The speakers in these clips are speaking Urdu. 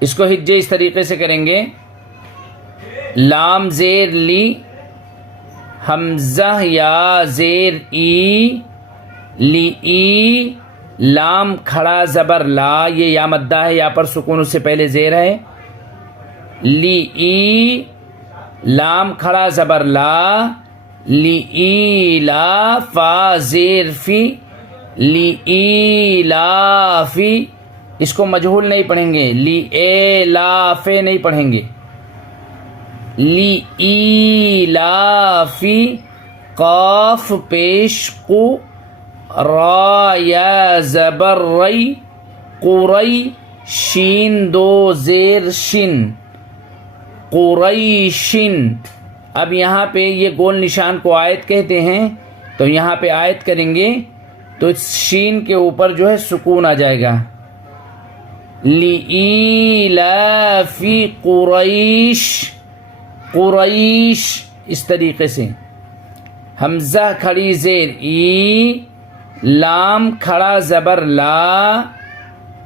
اس کو ہجے اس طریقے سے کریں گے، لام زیر لی، حمزہ یا زیر ای، لی ای، لام کھڑا زبر لا، یہ یا مدہ ہے، یا پر سکون اس سے پہلے زیر ہے، لی ای، لام کھڑا زبر لا، لی ای لا، فا زیر فی، لی ای لا فی، اس کو مجہول نہیں پڑھیں گے، لی اے لا فے نہیں پڑھیں گے، لی ای لا فی، قاف پیش قو، را یا زبر ری، قری، شین دو زیر شن، قریشن۔ اب یہاں پہ یہ گول نشان کو آیت کہتے ہیں، تو یہاں پہ آیت کریں گے تو اس شین کے اوپر جو ہے سکون آ جائے گا، لِإِيلَافِ قُرَيْشٍ، قریش، اس طریقے سے حمزہ کھڑی زیر ای، لام کھڑا زبر لا،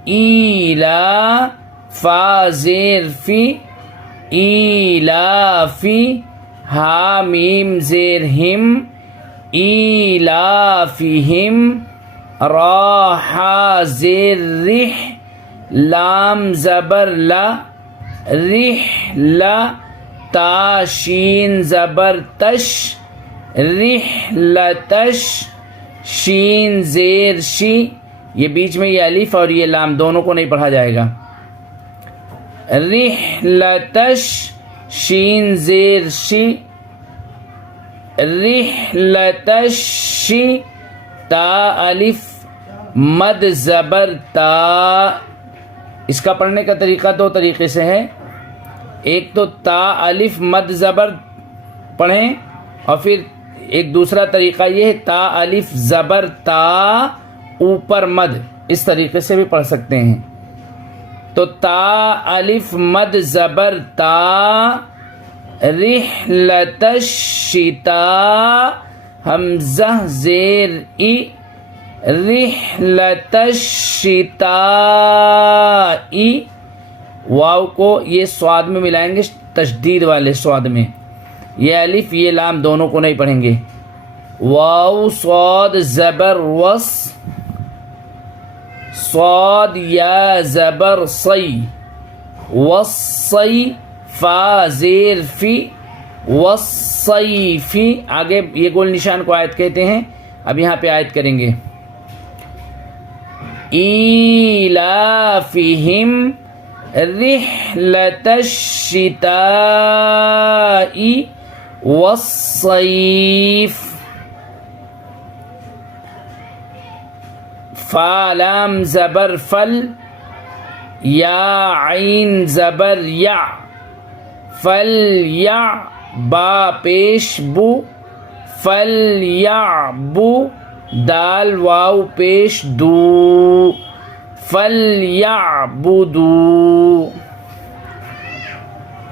ایلا، فا زیر فی، ایلافی، ہا میم زیر ہم، ایلافہم، را حا زیر رح، لام زبر لا، رحلہ، تا شین زبر تش، رحلتش، شین زیر شی، یہ بیچ میں یہ الف اور یہ لام دونوں کو نہیں پڑھا جائے گا، رحلتش، شین زیر شی، رحلتش شی، تا الف مد زبر تا۔ اس کا پڑھنے کا طریقہ دو طریقے سے ہے، ایک تو تا الف مد زبر پڑھیں، اور پھر ایک دوسرا طریقہ یہ ہے تا الف زبر تا اوپر مد، اس طریقے سے بھی پڑھ سکتے ہیں۔ تو تا الف مد زبر تا، رحلت الشتاء، حمزہ زیر ای، رحلت الشتاء، واو کو یہ سواد میں ملائیں گے، تشدید والے سواد میں، یہ الف یہ لام دونوں کو نہیں پڑھیں گے، واو صاد زبر وس، صاد یا زبر صی، وصی، فا زیر فی، وصیفی۔ آگے یہ گول نشان کو آیت کہتے ہیں، اب یہاں پہ آیت کریں گے، ایلافہم رحلت الشتاء والصیف، فا لام زبر فل، یا عین زبر یا، فل یا، با پیش بو، فل یا بو، دال واو پیش دو، فل یا بدو،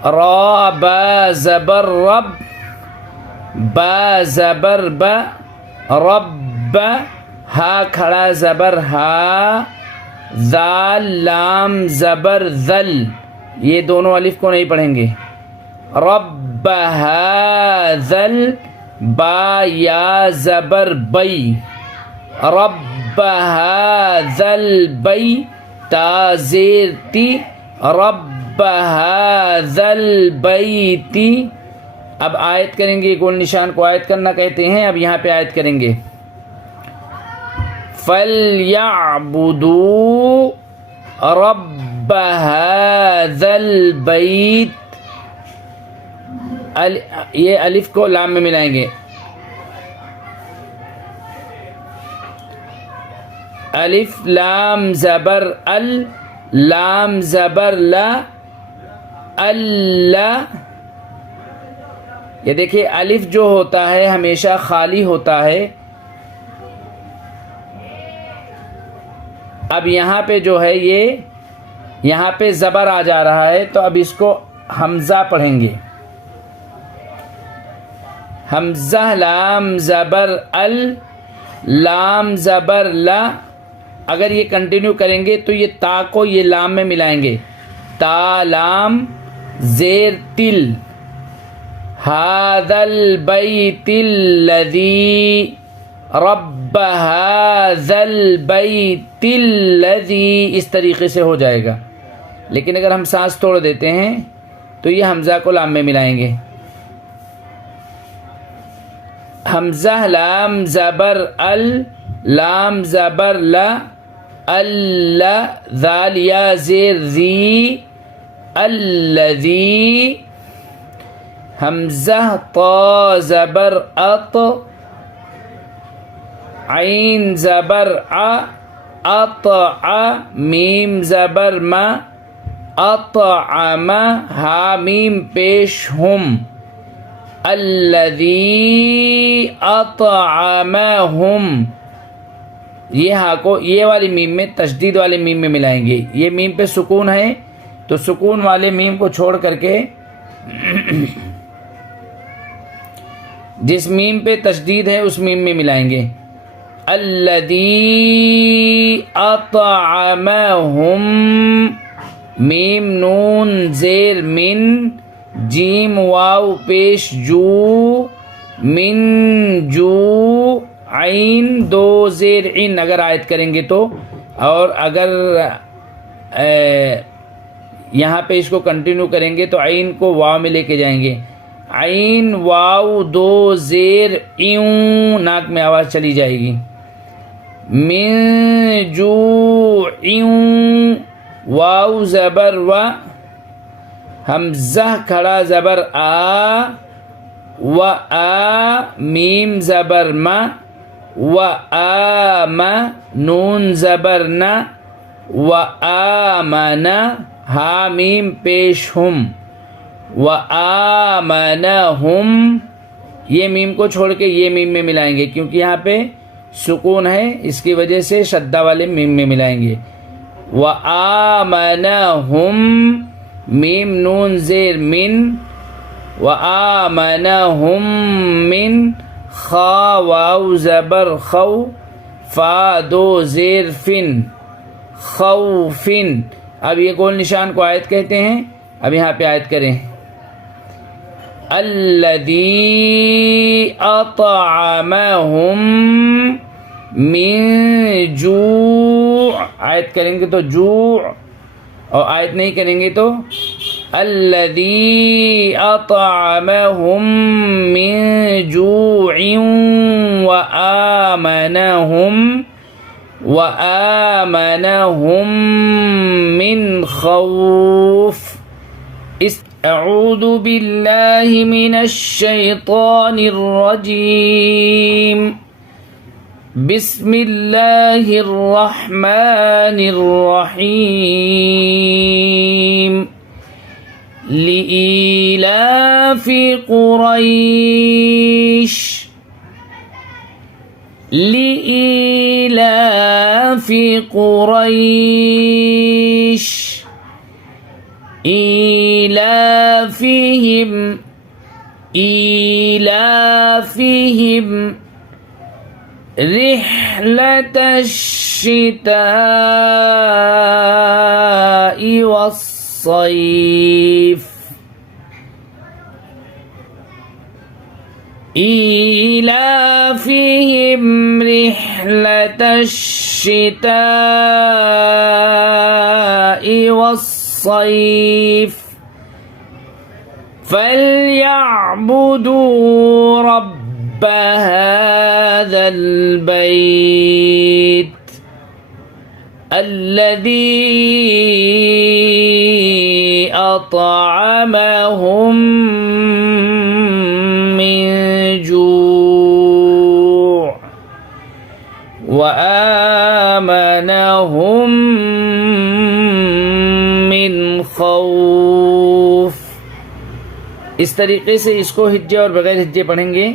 را با زبر رب، با زبر با، رب، ہا کھڑا زبر ہا، ذال لام زبر ذل، یہ دونوں الف کو نہیں پڑھیں گے، رب ذل، با یا زبر بی، رب ذل بی، تا زیر تی، رب ذل بیتی۔ اب آیت کریں گے، گول نشان کو آیت کرنا کہتے ہیں، اب یہاں پہ آیت کریں گے، فَلْيَعْبُدُوا رَبَّ هَذَا الْبَيْتِ، یہ الف کو لام میں ملائیں گے، الف لام زبر ال، لام زبر لا، اللہ۔ یہ دیکھیں الف جو ہوتا ہے ہمیشہ خالی ہوتا ہے، اب یہاں پہ جو ہے یہ یہاں پہ زبر آ جا رہا ہے، تو اب اس کو حمزہ پڑھیں گے، حمزہ لام زبر ال، لام زبر لا۔ اگر یہ کنٹینیو کریں گے تو یہ تا کو یہ لام میں ملائیں گے، تا لام زیر تل، هذا البيت الذي، رب هذا البيت الذي، اس طریقے سے ہو جائے گا. لیکن اگر ہم سانس توڑ دیتے ہیں تو یہ حمزہ کو لام میں ملائیں گے. حمزہ لام زبر ال، لام زبر لا، اللہ ذال یا زیر ذی، الذی. حمزہ طا زبر اط، عین زبر ع، اطع، میم زبر ما، اطعم، ہا میم پیش ہم، الذی اطعمہم. یہ ہا کو یہ والی میم میں تشدید والے میم میں ملائیں گے. یہ میم پہ سکون ہے تو سکون والے میم کو چھوڑ کر کے جس میم پہ تشدید ہے اس میم میں ملائیں گے. الذی اطعمہم، میم نون زیر من، جیم واو پیش جو، من جو، عین دو زیر عین اگر آیت کریں گے تو، اور اگر یہاں پہ اس کو کنٹینیو کریں گے تو عین کو واو میں لے کے جائیں گے. عین واو دو زیر ایوں، ناک میں آواز چلی جائے گی. من جو ایوں، واو زبر و، حمزہ کھڑا زبر آ، و آ، میم زبر ما، و آم، نون زبر نا، و آمن، ہا میم پیش ہم، و آمنہم. یہ میم کو چھوڑ کے یہ میم میں ملائیں گے کیونکہ یہاں پہ سکون ہے، اس کی وجہ سے شدہ والے میم میں ملائیں گے. و آمنہم، میم نون زیر من، و آمنہم من، خا واو زبر خو، فا دو زیر فن، خوفن. اب یہ گول نشان کو آیت کہتے ہیں. اب یہاں پہ آیت کریں. الذی اطعمہم من جوع، آیت کریں گے تو جوع، اور آیت نہیں کریں گے تو الذی اطعمہم من جوع وآمنہم من خوف. اعوذ باللہ من الشیطان الرجیم. بسم اللہ الرحمن الرحیم. لإيلاف قریش، لإيلاف قریش، إيلافهم، إيلافهم رحلة الشتاء والصيف، إيلافهم رحلة الشتاء والصيف فليعبدوا رب هذا البيت الذي أطعمهم من جوع وآمنهم من خوف. اس طریقے سے اس کو ہجے اور بغیر ہجے پڑھیں گے.